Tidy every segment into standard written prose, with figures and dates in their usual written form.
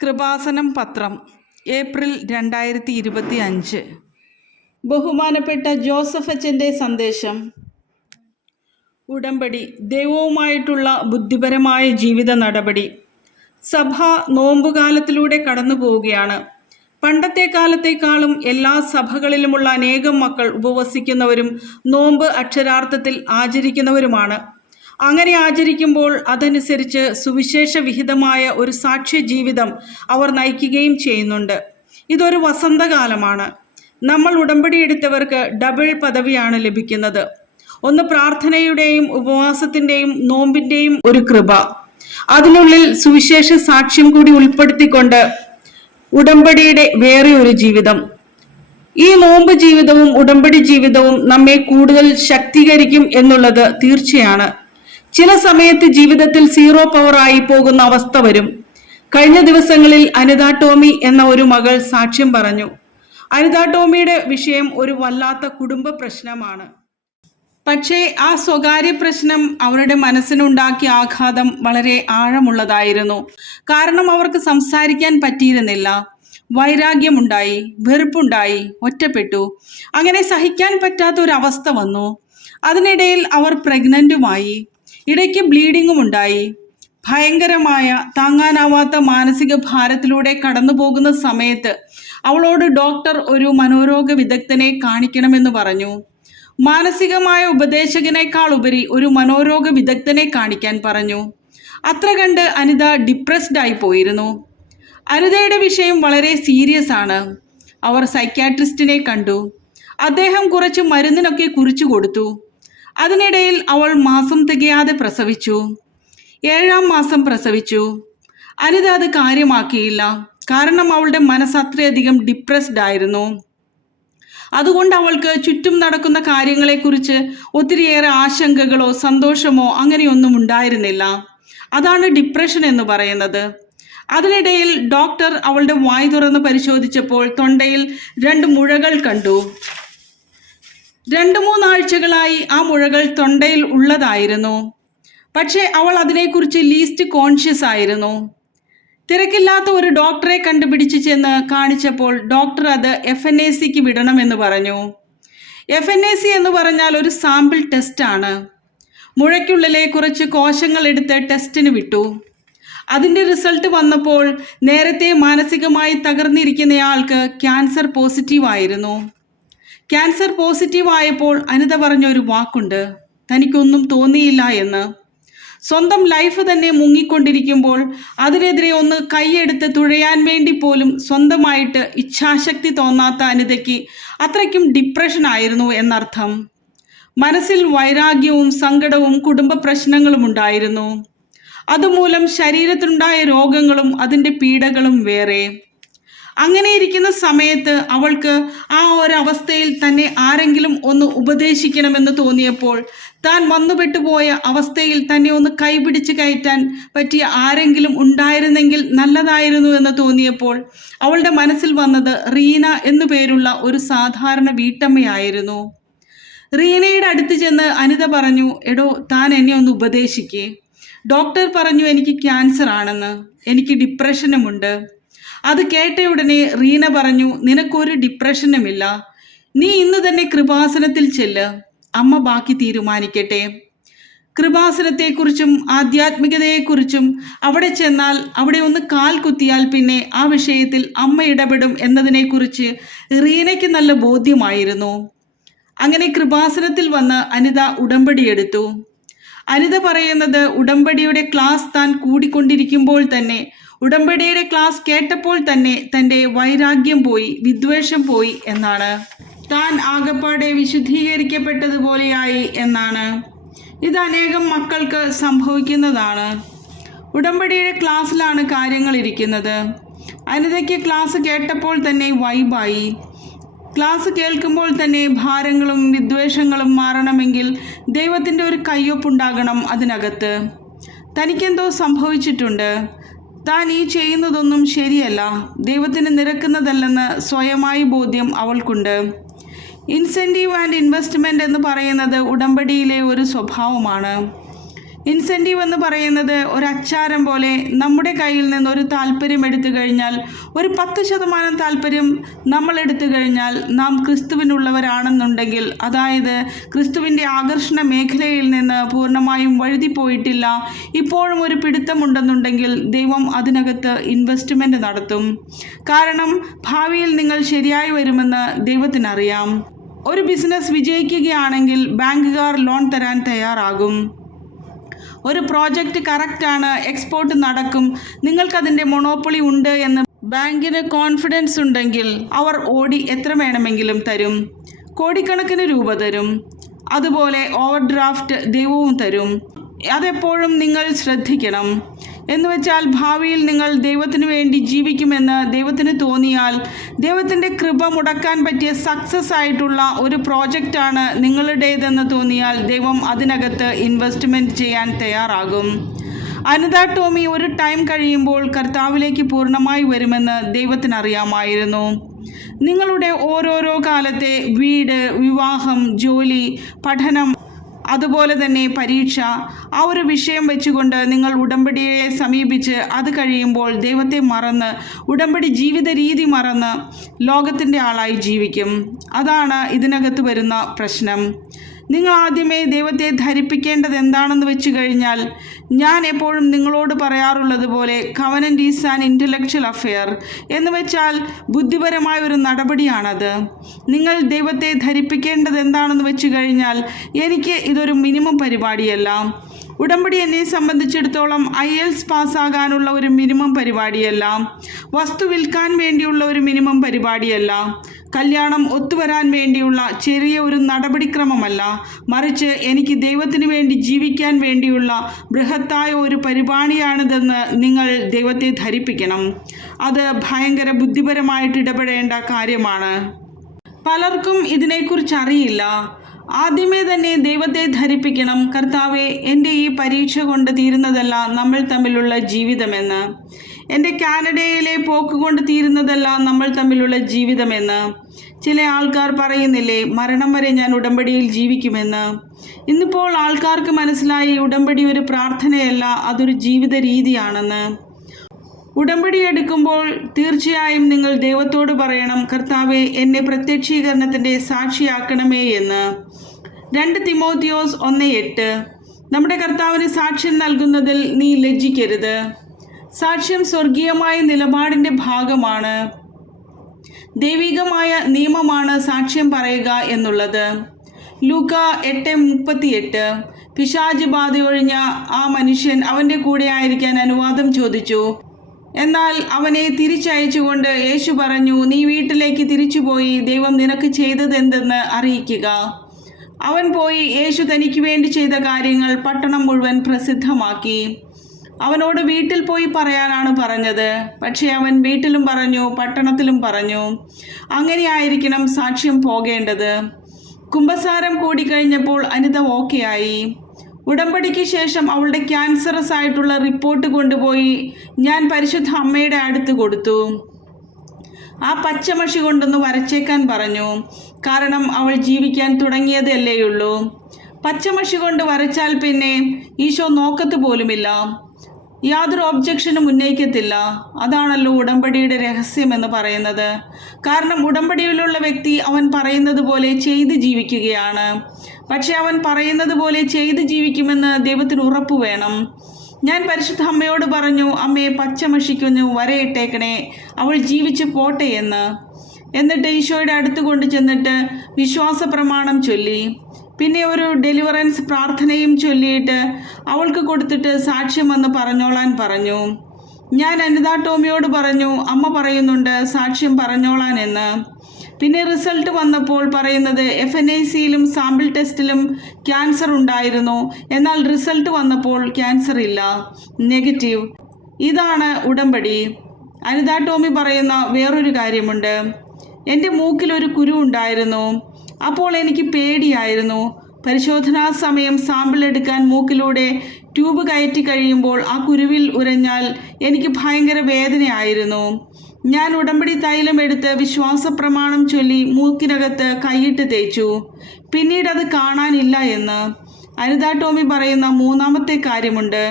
കൃപാസനം പത്രം ഏപ്രിൽ 2025. ബഹുമാനപ്പെട്ട ജോസഫ് അച്ഛൻ്റെ സന്ദേശം. ഉടമ്പടി ദൈവവുമായിട്ടുള്ള ബുദ്ധിപരമായ ജീവിത നടപടി. സഭ നോമ്പുകാലത്തിലൂടെ കടന്നു പോവുകയാണ്. പണ്ടത്തെ കാലത്തേക്കാളും എല്ലാ സഭകളിലുമുള്ള അനേകം മക്കൾ ഉപവസിക്കുന്നവരും നോമ്പ് അക്ഷരാർത്ഥത്തിൽ ആചരിക്കുന്നവരുമാണ്. അങ്ങനെ ആചരിക്കുമ്പോൾ അതനുസരിച്ച് സുവിശേഷ വിഹിതമായ ഒരു സാക്ഷ്യ ജീവിതം അവർ നയിക്കുകയും ചെയ്യുന്നുണ്ട്. ഇതൊരു വസന്തകാലമാണ്. നമ്മൾ ഉടമ്പടി എടുത്തവർക്ക് ഡബിൾ പദവിയാണ് ലഭിക്കുന്നത്. ഒന്ന് പ്രാർത്ഥനയുടെയും ഉപവാസത്തിൻ്റെയും നോമ്പിൻ്റെയും ഒരു കൃപ, അതിനുള്ളിൽ സുവിശേഷ സാക്ഷ്യം കൂടി ഉൾപ്പെടുത്തിക്കൊണ്ട് ഉടമ്പടിയുടെ വേറെ ഒരു ജീവിതം. ഈ നോമ്പ് ജീവിതവും ഉടമ്പടി ജീവിതവും നമ്മെ കൂടുതൽ ശക്തീകരിക്കും എന്നുള്ളത് തീർച്ചയാണ്. ചില സമയത്ത് ജീവിതത്തിൽ സീറോ പവർ ആയി പോകുന്ന അവസ്ഥ വരും. കഴിഞ്ഞ ദിവസങ്ങളിൽ അനിത ടോമി എന്ന ഒരു മകൾ സാക്ഷ്യം പറഞ്ഞു. അനിത ടോമിയുടെ വിഷയം ഒരു വല്ലാത്ത കുടുംബ പ്രശ്നമാണ്. പക്ഷേ ആ സ്വകാര്യ പ്രശ്നം അവരുടെ മനസ്സിനുണ്ടാക്കിയ ആഘാതം വളരെ ആഴമുള്ളതായിരുന്നു. കാരണം അവർക്ക് സംസാരിക്കാൻ പറ്റിയിരുന്നില്ല. വൈരാഗ്യമുണ്ടായി, വെറുപ്പുണ്ടായി, ഒറ്റപ്പെട്ടു. അങ്ങനെ സഹിക്കാൻ പറ്റാത്ത ഒരു അവസ്ഥ വന്നു. അതിനിടയിൽ അവർ പ്രഗ്നന്റുമായി. ഇടയ്ക്ക് ബ്ലീഡിങ്ങും ഉണ്ടായി. ഭയങ്കരമായ താങ്ങാനാവാത്ത മാനസിക ഭാരത്തിലൂടെ കടന്നു പോകുന്ന സമയത്ത് അവളോട് ഡോക്ടർ ഒരു മനോരോഗ വിദഗ്ധനെ കാണിക്കണമെന്ന് പറഞ്ഞു. മാനസികമായ ഉപദേശകനേക്കാൾ ഉപരി ഒരു മനോരോഗ വിദഗ്ധനെ കാണിക്കാൻ പറഞ്ഞു. അത്ര കണ്ട് അനിത ഡിപ്രസ്ഡ് ആയി പോയിരുന്നു. അനിതയുടെ വിഷയം വളരെ സീരിയസ് ആണ്. അവർ സൈക്യാട്രിസ്റ്റിനെ കണ്ടു. അദ്ദേഹം കുറച്ച് മരുന്നിനൊക്കെ കുറിച്ചു കൊടുത്തു. അതിനിടയിൽ അവൾ മാസം തികയാതെ പ്രസവിച്ചു. 7-ാം മാസം പ്രസവിച്ചു. അനിത അത് കാര്യമാക്കിയില്ല. കാരണം അവളുടെ മനസ്സ് അത്രയധികം ഡിപ്രസ്ഡ് ആയിരുന്നു. അതുകൊണ്ട് അവൾക്ക് ചുറ്റും നടക്കുന്ന കാര്യങ്ങളെക്കുറിച്ച് ഒത്തിരിയേറെ ആശങ്കകളോ സന്തോഷമോ അങ്ങനെയൊന്നും ഉണ്ടായിരുന്നില്ല. അതാണ് ഡിപ്രഷൻ എന്ന് പറയുന്നത്. അതിനിടയിൽ ഡോക്ടർ അവളുടെ വായ് തുറന്ന് പരിശോധിച്ചപ്പോൾ തൊണ്ടയിൽ 2 മുഴകൾ കണ്ടു. 2-3 ആഴ്ചകളായി ആ മുഴകൾ തൊണ്ടയിൽ ഉള്ളതായിരുന്നു. പക്ഷേ അവൾ അതിനെക്കുറിച്ച് ലീസ്റ്റ് കോൺഷ്യസ് ആയിരുന്നു. തിരക്കില്ലാത്ത ഒരു ഡോക്ടറെ കണ്ടുപിടിച്ച് ചെന്ന് കാണിച്ചപ്പോൾ ഡോക്ടർ അത് FNACക്ക് വിടണമെന്ന് പറഞ്ഞു. FNAC എന്ന് പറഞ്ഞാൽ ഒരു സാമ്പിൾ ടെസ്റ്റാണ്. മുഴയ്ക്കുള്ളിലെ കുറച്ച് കോശങ്ങൾ എടുത്ത് ടെസ്റ്റിന് വിട്ടു. അതിൻ്റെ റിസൾട്ട് വന്നപ്പോൾ നേരത്തെ മാനസികമായി തകർന്നിരിക്കുന്നയാൾക്ക് ക്യാൻസർ പോസിറ്റീവ് ആയിരുന്നു. ക്യാൻസർ പോസിറ്റീവ് ആയപ്പോൾ അനിത പറഞ്ഞൊരു വാക്കുണ്ട്, തനിക്കൊന്നും തോന്നിയില്ല എന്ന്. സ്വന്തം ലൈഫ് തന്നെ മുങ്ങിക്കൊണ്ടിരിക്കുമ്പോൾ അതിനെതിരെ ഒന്ന് കൈയെടുത്ത് തുഴയാൻ വേണ്ടി പോലും സ്വന്തമായിട്ട് ഇച്ഛാശക്തി തോന്നാത്ത അനിതയ്ക്ക് അത്രയ്ക്കും ഡിപ്രഷൻ ആയിരുന്നു എന്നർത്ഥം. മനസ്സിൽ വൈരാഗ്യവും സങ്കടവും കുടുംബ പ്രശ്നങ്ങളും ഉണ്ടായിരുന്നു. അതുമൂലം ശരീരത്തിനുണ്ടായ രോഗങ്ങളും അതിൻ്റെ പീഡകളും വേറെ. അങ്ങനെ ഇരിക്കുന്ന സമയത്ത് അവൾക്ക് ആ ഒരവസ്ഥയിൽ തന്നെ ആരെങ്കിലും ഒന്ന് ഉപദേശിക്കണമെന്ന് തോന്നിയപ്പോൾ, താൻ വന്നുപെട്ടുപോയ അവസ്ഥയിൽ തന്നെ ഒന്ന് കൈപിടിച്ച് കയറ്റാൻ പറ്റിയ ആരെങ്കിലും ഉണ്ടായിരുന്നെങ്കിൽ നല്ലതായിരുന്നു എന്ന് തോന്നിയപ്പോൾ അവളുടെ മനസ്സിൽ വന്നത് റീന എന്നു പേരുള്ള ഒരു സാധാരണ വീട്ടമ്മയായിരുന്നു. റീനയുടെ അടുത്ത് ചെന്ന് അനിത പറഞ്ഞു, എടോ താൻ എന്നെ ഒന്ന് ഉപദേശിക്കേ. ഡോക്ടർ പറഞ്ഞു എനിക്ക് ക്യാൻസർ ആണെന്ന്, എനിക്ക് ഡിപ്രഷനുമുണ്ട്. അത് കേട്ടയുടനെ റീന പറഞ്ഞു, നിനക്കൊരു ഡിപ്രഷനുമില്ല, നീ ഇന്ന് തന്നെ കൃപാസനത്തിൽ ചെല്ല്, അമ്മ ബാക്കി തീരുമാനിക്കട്ടെ. കൃപാസനത്തെക്കുറിച്ചും ആധ്യാത്മികതയെക്കുറിച്ചും അവിടെ ചെന്നാൽ അവിടെ ഒന്ന് കാൽ കുത്തിയാൽ പിന്നെ ആ വിഷയത്തിൽ അമ്മ ഇടപെടും എന്നതിനെക്കുറിച്ച് റീനയ്ക്ക് നല്ല ബോധ്യമായിരുന്നു. അങ്ങനെ കൃപാസനത്തിൽ വന്ന് അനിത ഉടമ്പടി എടുത്തു. അനിത പറയുന്നത് ഉടമ്പടിയുടെ ക്ലാസ് താൻ കൂടിക്കൊണ്ടിരിക്കുമ്പോൾ തന്നെ, ഉടമ്പടിയുടെ ക്ലാസ് കേട്ടപ്പോൾ തന്നെ തൻ്റെ വൈരാഗ്യം പോയി, വിദ്വേഷം പോയി എന്നാണ്. താൻ ആകപ്പാടെ വിശുദ്ധീകരിക്കപ്പെട്ടതുപോലെയായി എന്നാണ്. ഇത് അനേകം മക്കൾക്ക് സംഭവിക്കുന്നതാണ്. ഉടമ്പടിയുടെ ക്ലാസ്സിലാണ് കാര്യങ്ങൾ ഇരിക്കുന്നത്. അനിതയ്ക്ക് ക്ലാസ് കേട്ടപ്പോൾ തന്നെ വൈബായി. ക്ലാസ് കേൾക്കുമ്പോൾ തന്നെ ഭാരങ്ങളും വിദ്വേഷങ്ങളും മാറണമെങ്കിൽ ദൈവത്തിൻ്റെ ഒരു കയ്യൊപ്പുണ്ടാകണം അതിനകത്ത്. തനിക്കെന്തോ സംഭവിച്ചിട്ടുണ്ട്. താൻ ഈ ചെയ്യുന്നതൊന്നും ശരിയല്ല, ദൈവത്തിന് നിരക്കുന്നതല്ലെന്ന് സ്വയമായി ബോധ്യം അവൾക്കുണ്ട്. ഇൻസെൻറ്റീവ് ആൻഡ് ഇൻവെസ്റ്റ്മെൻറ്റ് എന്ന് പറയുന്നത് ഉടമ്പടിയിലെ ഒരു സ്വഭാവമാണ്. ഇൻസെൻറ്റീവ് എന്ന് പറയുന്നത് ഒരു അച്ചാരം പോലെ നമ്മുടെ കയ്യിൽ നിന്ന് ഒരു താല്പര്യം എടുത്തു കഴിഞ്ഞാൽ, ഒരു 10% താല്പര്യം നമ്മൾ എടുത്തു കഴിഞ്ഞാൽ നാം ക്രിസ്തുവിനുള്ളവരാണെന്നുണ്ടെങ്കിൽ, അതായത് ക്രിസ്തുവിൻ്റെ ആകർഷണ മേഖലയിൽ നിന്ന് പൂർണ്ണമായും വഴുതിപ്പോയിട്ടില്ല, ഇപ്പോഴും ഒരു പിടുത്തമുണ്ടെന്നുണ്ടെങ്കിൽ ദൈവം അതിനകത്ത് ഇൻവെസ്റ്റ്മെൻറ്റ് നടത്തും. കാരണം ഭാവിയിൽ നിങ്ങൾ ശരിയായി വരുമെന്ന് ദൈവത്തിനറിയാം. ഒരു ബിസിനസ് വിജയിക്കുകയാണെങ്കിൽ ബാങ്കുകാർ ലോൺ തരാൻ തയ്യാറാകും. ഒരു പ്രോജക്റ്റ് കറക്റ്റാണ്, എക്സ്പോർട്ട് നടക്കും, നിങ്ങൾക്കതിൻ്റെ മൊണോപ്പൊളി ഉണ്ട് എന്ന് ബാങ്കിന് കോൺഫിഡൻസ് ഉണ്ടെങ്കിൽ അവർ ഓടി എത്ര വേണമെങ്കിലും തരും. കോടിക്കണക്കിന് രൂപ തരും. അതുപോലെ ഓവർ ഡ്രാഫ്റ്റ് ദൈവവും തരും. അതെപ്പോഴും നിങ്ങൾ ശ്രദ്ധിക്കണം. എന്നുവെച്ചാൽ ഭാവിയിൽ നിങ്ങൾ ദൈവത്തിന് വേണ്ടി ജീവിക്കുമെന്ന് ദൈവത്തിന് തോന്നിയാൽ, ദൈവത്തിൻ്റെ കൃപ മുടക്കാൻ പറ്റിയ സക്സസ് ആയിട്ടുള്ള ഒരു പ്രോജക്റ്റാണ് നിങ്ങളുടേതെന്ന് തോന്നിയാൽ ദൈവം അതിനകത്ത് ഇൻവെസ്റ്റ്മെൻറ്റ് ചെയ്യാൻ തയ്യാറാകും. അനിത ടോമി ഒരു ടൈം കഴിയുമ്പോൾ കർത്താവിലേക്ക് പൂർണ്ണമായി വരുമെന്ന് ദൈവത്തിനറിയാമായിരുന്നു. നിങ്ങളുടെ ഓരോരോ കാലത്തെ വീട്, വിവാഹം, ജോലി, പഠനം, അതുപോലെ തന്നെ പരീക്ഷ, ആ ഒരു വിഷയം വെച്ചുകൊണ്ട് നിങ്ങൾ ഉടമ്പടിയെ സമീപിച്ച് അത് കഴിയുമ്പോൾ ദൈവത്തെ മറന്ന്, ഉടമ്പടി ജീവിത രീതി മറന്ന് ലോകത്തിൻ്റെ ആളായി ജീവിക്കും. അതാണ് ഇതിനകത്ത് വരുന്ന പ്രശ്നം. നിങ്ങൾ ആദ്യമേ ദൈവത്തെ ധരിപ്പിക്കേണ്ടത് എന്താണെന്ന് വെച്ച് കഴിഞ്ഞാൽ, ഞാൻ എപ്പോഴും നിങ്ങളോട് പറയാറുള്ളത് പോലെ covenant is an intellectual affair എന്ന് വെച്ചാൽ ബുദ്ധിപരമായ ഒരു നടപടിയാണത്. നിങ്ങൾ ദൈവത്തെ ധരിപ്പിക്കേണ്ടത് എന്താണെന്ന് വെച്ച് കഴിഞ്ഞാൽ, എനിക്ക് ഇതൊരു മിനിമം പരിപാടിയല്ല. ഉടമ്പടി എന്നെ സംബന്ധിച്ചിടത്തോളം IELTS പാസ്സാകാനുള്ള ഒരു മിനിമം പരിപാടിയല്ല. വസ്തു വിൽക്കാൻ വേണ്ടിയുള്ള ഒരു മിനിമം പരിപാടിയല്ല. കല്യാണം ഒത്തുവരാൻ വേണ്ടിയുള്ള ചെറിയ ഒരു നടപടിക്രമമല്ല. മറിച്ച് എനിക്ക് ദൈവത്തിന് വേണ്ടി ജീവിക്കാൻ വേണ്ടിയുള്ള ബൃഹത്തായ ഒരു പരിപാടിയാണിതെന്ന് നിങ്ങൾ ദൈവത്തെ ധരിപ്പിക്കണം. അത് ഭയങ്കര ബുദ്ധിപരമായിട്ട് ഇടപെടേണ്ട കാര്യമാണ്. പലർക്കും ഇതിനെക്കുറിച്ച് അറിയില്ല. ആദ്യമേ തന്നെ ദൈവത്തെ ധരിപ്പിക്കണം, കർത്താവെ, എൻ്റെ ഈ പരീക്ഷ കൊണ്ട് തീരുന്നതല്ല നമ്മൾ തമ്മിലുള്ള ജീവിതമെന്ന്. എൻ്റെ കാനഡയിലെ പോക്ക് കൊണ്ട് തീരുന്നതല്ല നമ്മൾ തമ്മിലുള്ള ജീവിതമെന്ന്. ചില ആൾക്കാർ പറയുന്നില്ലേ, മരണം വരെ ഞാൻ ഉടമ്പടിയിൽ ജീവിക്കുമെന്ന്. ഇന്നിപ്പോൾ ആൾക്കാർക്ക് മനസ്സിലായി ഉടമ്പടി ഒരു പ്രാർത്ഥനയല്ല, അതൊരു ജീവിത രീതിയാണെന്ന്. ഉടമ്പടി എടുക്കുമ്പോൾ തീർച്ചയായും നിങ്ങൾ ദൈവത്തോട് പറയണം, കർത്താവെ, എന്നെ പ്രത്യക്ഷീകരണത്തിൻ്റെ സാക്ഷിയാക്കണമേ എന്ന്. 2 തിമോത്തിയോസ് 1:8. നമ്മുടെ കർത്താവിന് സാക്ഷ്യം നൽകുന്നതിൽ നീ ലജ്ജിക്കരുത്. സാക്ഷ്യം സ്വർഗീയമായ നിലപാടിൻ്റെ ഭാഗമാണ്. ദൈവികമായ നിയമമാണ് സാക്ഷ്യം പറയുക എന്നുള്ളത്. ലൂക്ക 8:38. പിശാച് ബാധയൊഴിഞ്ഞ ആ മനുഷ്യൻ അവൻ്റെ കൂടെ ആയിരിക്കാൻ അനുവാദം ചോദിച്ചു. എന്നാൽ അവനെ തിരിച്ചയച്ചുകൊണ്ട് യേശു പറഞ്ഞു, നീ വീട്ടിലേക്ക് തിരിച്ചുപോയി ദൈവം നിനക്ക് ചെയ്തതെന്തെന്ന് അറിയിക്കുക. അവൻ പോയി യേശു തനിക്ക് വേണ്ടി ചെയ്ത കാര്യങ്ങൾ പട്ടണം മുഴുവൻ പ്രസിദ്ധമാക്കി. അവനോട് വീട്ടിൽ പോയി പറയാനാണ് പറഞ്ഞത്. പക്ഷേ അവൻ വീട്ടിലും പറഞ്ഞു, പട്ടണത്തിലും പറഞ്ഞു. അങ്ങനെയായിരിക്കണം സാക്ഷ്യം പോകേണ്ടത്. കുമ്പസാരം കൂടിക്കഴിഞ്ഞപ്പോൾ അനിത ഓക്കെയായി. ഉടമ്പടിക്ക് ശേഷം അവളുടെ ക്യാൻസറസ് ആയിട്ടുള്ള റിപ്പോർട്ട് കൊണ്ടുപോയി ഞാൻ പരിശുദ്ധ അമ്മയുടെ അടുത്ത് കൊടുത്തു. ആ പച്ചമഷി കൊണ്ടൊന്ന് വരച്ചേക്കാൻ പറഞ്ഞു. കാരണം അവൾ ജീവിക്കാൻ തുടങ്ങിയതല്ലേയുള്ളൂ. പച്ചമഷി കൊണ്ട് വരച്ചാൽ പിന്നെ ഈശോ നോക്കത്ത് പോലുമില്ല, യാതൊരു ഒബ്ജക്ഷനും ഉന്നയിക്കത്തില്ല. അതാണല്ലോ ഉടമ്പടിയുടെ രഹസ്യമെന്ന് പറയുന്നത്. കാരണം ഉടമ്പടിയിലുള്ള വ്യക്തി അവൻ പറയുന്നത് പോലെ ചെയ്ത് ജീവിക്കുകയാണ്. പക്ഷെ അവൻ പറയുന്നത് പോലെ ചെയ്ത് ജീവിക്കുമെന്ന് ദൈവത്തിന് ഉറപ്പ് വേണം. ഞാൻ പരിശുദ്ധ അമ്മയോട് പറഞ്ഞു, അമ്മയെ പച്ചമഷിക്കൊന്ന് വരയിട്ടേക്കണേ, അവൾ ജീവിച്ച് പോട്ടെ എന്ന്. എന്നിട്ട് ഈശോയുടെ അടുത്ത് കൊണ്ട് ചെന്നിട്ട് വിശ്വാസ പ്രമാണം ചൊല്ലി. പിന്നെ ഒരു ഡെലിവറൻസ് പ്രാർത്ഥനയും ചൊല്ലിയിട്ട് അവൾക്ക് കൊടുത്തിട്ട് സാക്ഷ്യം വന്ന് പറഞ്ഞോളാൻ പറഞ്ഞു. ഞാൻ അനിത ടോമിയോട് പറഞ്ഞു, അമ്മ പറയുന്നുണ്ട് സാക്ഷ്യം പറഞ്ഞോളാൻ എന്ന്. പിന്നെ റിസൾട്ട് വന്നപ്പോൾ പറയുന്നത് FNACയിലും സാമ്പിൾ ടെസ്റ്റിലും ക്യാൻസർ ഉണ്ടായിരുന്നു, എന്നാൽ റിസൾട്ട് വന്നപ്പോൾ ക്യാൻസർ ഇല്ല, നെഗറ്റീവ്. ഇതാണ് ഉടമ്പടി. അനിത ടോമി പറയുന്ന വേറൊരു കാര്യമുണ്ട്. എൻ്റെ മൂക്കിലൊരു കുരു ഉണ്ടായിരുന്നു. അപ്പോൾ എനിക്ക് പേടിയായിരുന്നു. പരിശോധനാ സമയം സാമ്പിൾ എടുക്കാൻ മൂക്കിലൂടെ ട്യൂബ് കയറ്റി കഴിയുമ്പോൾ ആ കുരുവിൽ ഉരഞ്ഞാൽ എനിക്ക് ഭയങ്കര വേദനയായിരുന്നു. ഞാൻ ഉടമ്പടി തൈലം എടുത്ത് വിശ്വാസപ്രമാണം ചൊല്ലി മൂക്കിനകത്ത് കൈയിട്ട് തേച്ചു. പിന്നീട് അത് കാണാനില്ല എന്ന്. അനിത ടോമി പറയുന്ന മൂന്നാമത്തെ കാര്യമുണ്ട്.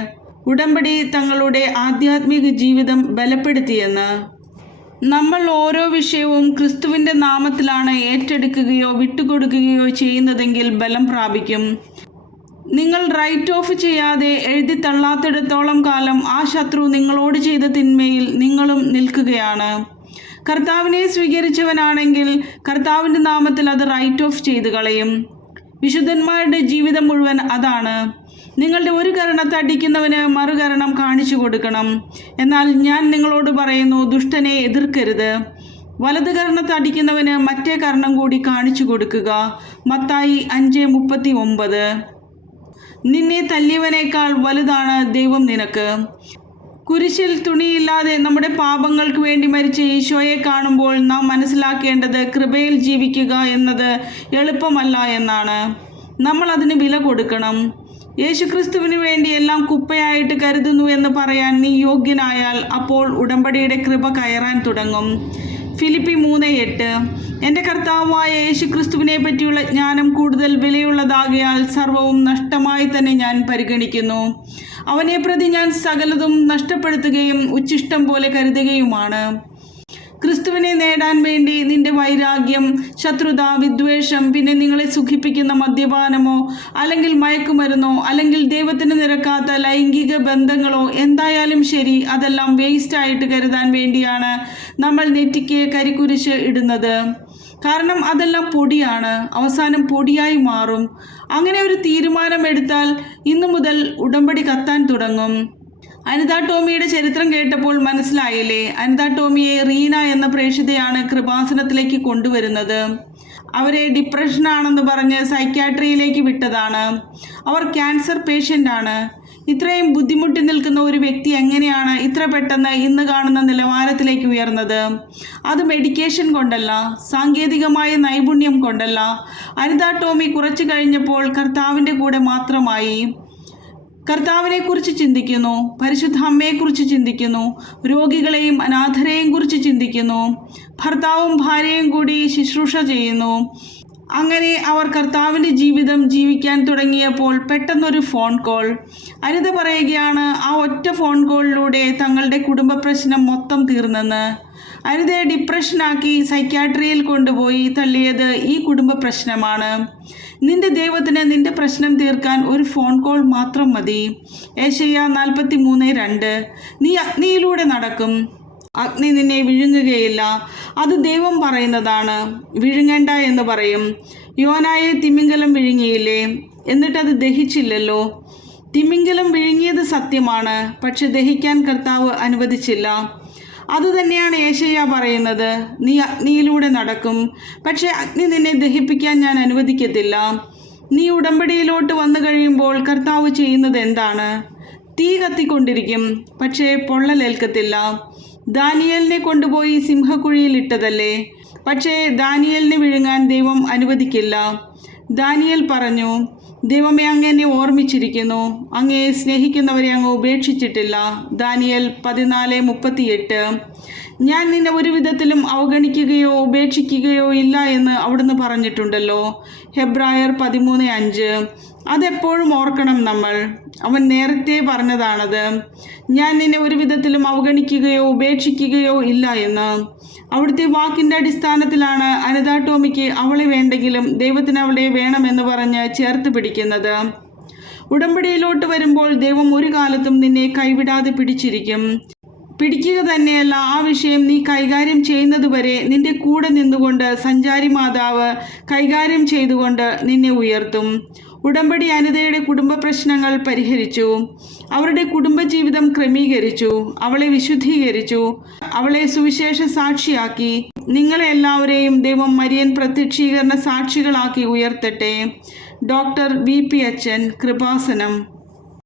ഉടമ്പടി തങ്ങളുടെ ആധ്യാത്മിക ജീവിതം ബലപ്പെടുത്തിയെന്ന്. നമ്മൾ ഓരോ വിഷയവും ക്രിസ്തുവിൻ്റെ നാമത്തിലാണ് ഏറ്റെടുക്കുകയോ വിട്ടുകൊടുക്കുകയോ ചെയ്യുന്നതെങ്കിൽ ബലം പ്രാപിക്കും. നിങ്ങൾ റൈറ്റ് ഓഫ് ചെയ്യാതെ എഴുതി തള്ളാത്തിടത്തോളം കാലം ആ ശത്രു നിങ്ങളോട് ചെയ്ത തിന്മയിൽ നിങ്ങളും നിൽക്കുകയാണ്. കർത്താവിനെ സ്വീകരിച്ചവനാണെങ്കിൽ കർത്താവിൻ്റെ നാമത്തിൽ അത് റൈറ്റ് ഓഫ് ചെയ്ത് കളയും. വിശുദ്ധന്മാരുടെ ജീവിതം മുഴുവൻ അതാണ്. നിങ്ങളുടെ ഒരു കരണത്ത് അടിക്കുന്നവന് മറുകരണം കാണിച്ചു കൊടുക്കണം. എന്നാൽ ഞാൻ നിങ്ങളോട് പറയുന്നു, ദുഷ്ടനെ എതിർക്കരുത്. വലത് കരണത്ത് അടിക്കുന്നവന് മറ്റേ കരണം കൂടി കാണിച്ചു കൊടുക്കുക. മത്തായി 5:39. നിന്നെ തല്ലിയവനേക്കാൾ വലുതാണ് ദൈവം നിനക്ക്. കുരിശിൽ തുണിയില്ലാതെ നമ്മുടെ പാപങ്ങൾക്ക് വേണ്ടി മരിച്ച ഈശോയെ കാണുമ്പോൾ നാം മനസ്സിലാക്കേണ്ടത് കൃപയിൽ ജീവിക്കുക എന്നത് എളുപ്പമല്ല എന്നാണ്. നമ്മൾ അതിന് വില കൊടുക്കണം. യേശുക്രിസ്തുവിന് വേണ്ടി എല്ലാം കുപ്പയായിട്ട് കരുതുന്നു എന്ന് പറയാൻ നീ യോഗ്യനായാൽ അപ്പോൾ ഉടമ്പടിയുടെ കൃപ കയറാൻ തുടങ്ങും. ഫിലിപ്പി 3:8. എൻ്റെ കർത്താവായ യേശുക്രിസ്തുവിനെ പറ്റിയുള്ള ജ്ഞാനം കൂടുതൽ വിലയുള്ളതാകയാൽ സർവവും നഷ്ടമായി തന്നെ ഞാൻ പരിഗണിക്കുന്നു. അവനെ പ്രതി ഞാൻ സകലതും നഷ്ടപ്പെടുത്തുകയും ഉച്ഛിഷ്ടം പോലെ കരുതുകയുമാണ്. ക്രിസ്തുവിനെ നേടാൻ വേണ്ടി നിന്റെ വൈരാഗ്യം, ശത്രുത, വിദ്വേഷം, പിന്നെ നിങ്ങളെ സുഖിപ്പിക്കുന്ന മദ്യപാനമോ അല്ലെങ്കിൽ മയക്കുമരുന്നോ അല്ലെങ്കിൽ ദൈവത്തിന് നിരക്കാത്ത ലൈംഗിക ബന്ധങ്ങളോ എന്തായാലും ശരി, അതെല്ലാം വേസ്റ്റായിട്ട് കരുതാൻ വേണ്ടിയാണ് നമ്മൾ നെറ്റിക്ക് കരിക്കുരിശ് ഇടുന്നത്. കാരണം അതെല്ലാം പൊടിയാണ്, അവസാനം പൊടിയായി മാറും. അങ്ങനെ ഒരു തീരുമാനമെടുത്താൽ ഇന്നു മുതൽ ഉടമ്പടി കത്താൻ തുടങ്ങും. അനിത ടോമിയുടെ ചരിത്രം കേട്ടപ്പോൾ മനസ്സിലായില്ലേ? അനിത ടോമിയെ റീന എന്ന പ്രേക്ഷിതയാണ് കൃപാസനത്തിലേക്ക് കൊണ്ടുവരുന്നത്. അവരെ ഡിപ്രഷനാണെന്ന് പറഞ്ഞ് സൈക്യാട്രിയിലേക്ക് വിട്ടതാണ്. അവർ ക്യാൻസർ പേഷ്യൻ്റാണ്. ഇത്രയും ബുദ്ധിമുട്ടി നിൽക്കുന്ന ഒരു വ്യക്തി എങ്ങനെയാണ് ഇത്ര പെട്ടെന്ന് ഇന്ന് കാണുന്ന നിലവാരത്തിലേക്ക് ഉയർന്നത്? അത് മെഡിക്കേഷൻ കൊണ്ടല്ല, സാങ്കേതികമായ നൈപുണ്യം കൊണ്ടല്ല. അനിത ടോമി കുറച്ചു കഴിഞ്ഞപ്പോൾ കർത്താവിൻ്റെ കൂടെ മാത്രമായി. കർത്താവിനെക്കുറിച്ച് ചിന്തിക്കുന്നു, പരിശുദ്ധ അമ്മയെക്കുറിച്ച് ചിന്തിക്കുന്നു, രോഗികളെയും അനാഥരെയും കുറിച്ച് ചിന്തിക്കുന്നു, ഭർത്താവും ഭാര്യയും കൂടി ശുശ്രൂഷ ചെയ്യുന്നു. അങ്ങനെ അവർ കർത്താവിൻ്റെ ജീവിതം ജീവിക്കാൻ തുടങ്ങിയപ്പോൾ പെട്ടെന്നൊരു ഫോൺ കോൾ. അനിത പറയുകയാണ് ആ ഒറ്റ ഫോൺ കോളിലൂടെ തങ്ങളുടെ കുടുംബ പ്രശ്നം മൊത്തം തീർന്നെന്ന്. അനിതയെ ഡിപ്രഷനാക്കി സൈക്യാട്രിയിൽ കൊണ്ടുപോയി തള്ളിയത് ഈ കുടുംബ പ്രശ്നമാണ്. നിന്റെ ദൈവത്തിന് നിന്റെ പ്രശ്നം തീർക്കാൻ ഒരു ഫോൺ കോൾ മാത്രം മതി. ഏശയ്യ 43:2. നീ അഗ്നിയിലൂടെ നടക്കും, അഗ്നി നിന്നെ വിഴുങ്ങുകയില്ല. അത് ദൈവം പറയുന്നതാണ്. വിഴുങ്ങണ്ട എന്ന് പറയും. യോനായെ തിമിംഗലം വിഴുങ്ങിയില്ലേ? എന്നിട്ടത് ദഹിച്ചില്ലല്ലോ. തിമിംഗലം വിഴുങ്ങിയത് സത്യമാണ്, പക്ഷെ ദഹിക്കാൻ കർത്താവ് അനുവദിച്ചില്ല. അതുതന്നെയാണ് ഏശയ്യ പറയുന്നത്. നീ അഗ്നിയിലൂടെ നടക്കും, പക്ഷേ അഗ്നി നിന്നെ ദഹിപ്പിക്കാൻ ഞാൻ അനുവദിക്കത്തില്ല. നീ ഉടമ്പടിയിലോട്ട് വന്നു കഴിയുമ്പോൾ കർത്താവ് ചെയ്യുന്നത് എന്താണ്? തീ കത്തിക്കൊണ്ടിരിക്കും, പക്ഷേ പൊള്ളലേൽക്കത്തില്ല. ദാനിയേലിനെ കൊണ്ടുപോയി സിംഹക്കുഴിയിൽ ഇട്ടതല്ലേ, പക്ഷേ ദാനിയേലിനെ വിഴുങ്ങാൻ ദൈവം അനുവദിക്കില്ല. ദാനിയേൽ പറഞ്ഞു, ദൈവമേ, അങ്ങ് എന്നെ ഓർമ്മിച്ചിരിക്കുന്നു, അങ്ങയെ സ്നേഹിക്കുന്നവരെ അങ്ങ് ഉപേക്ഷിച്ചിട്ടില്ല. ദാനിയേൽ 14:38. ഞാൻ നിന്നെ ഒരു വിധത്തിലും അവഗണിക്കുകയോ ഉപേക്ഷിക്കുകയോ ഇല്ല എന്ന് അവിടുന്ന് പറഞ്ഞിട്ടുണ്ടല്ലോ. ഹെബ്രായർ 13:5. അതെപ്പോഴും ഓർക്കണം നമ്മൾ. അവൻ നേരത്തെ പറഞ്ഞതാണത്. ഞാൻ നിന്നെ ഒരു വിധത്തിലും അവഗണിക്കുകയോ ഉപേക്ഷിക്കുകയോ ഇല്ല എന്ന്. അവിടുത്തെ വാക്കിൻ്റെ അടിസ്ഥാനത്തിലാണ് അനിത ടോമിക്ക് അവളെ വേണ്ടെങ്കിലും ദൈവത്തിന് അവളെ വേണമെന്ന് പറഞ്ഞ് ചേർത്ത് പിടിക്കുന്നത്. ഉടമ്പടിയിലോട്ട് വരുമ്പോൾ ദൈവം ഒരു കാലത്തും നിന്നെ കൈവിടാതെ പിടിച്ചിരിക്കും. പിടിക്കുക തന്നെയല്ല, ആ വിഷയം നീ കൈകാര്യം ചെയ്യുന്നതുവരെ നിന്റെ കൂടെ നിന്നുകൊണ്ട് സഞ്ചാരി മാതാവ് കൈകാര്യം ചെയ്തുകൊണ്ട് നിന്നെ ഉയർത്തും. ഉടമ്പടി അനിതയുടെ കുടുംബ പ്രശ്നങ്ങൾ പരിഹരിച്ചു. അവരുടെ കുടുംബജീവിതം ക്രമീകരിച്ചു. അവളെ വിശുദ്ധീകരിച്ചു. അവളെ സുവിശേഷ സാക്ഷിയാക്കി. നിങ്ങളെ എല്ലാവരെയും ദൈവം മരിയൻ പ്രത്യക്ഷീകരണ സാക്ഷികളാക്കി ഉയർത്തട്ടെ. ഡോക്ടർ VP അച്ഛൻ, കൃപാസനം.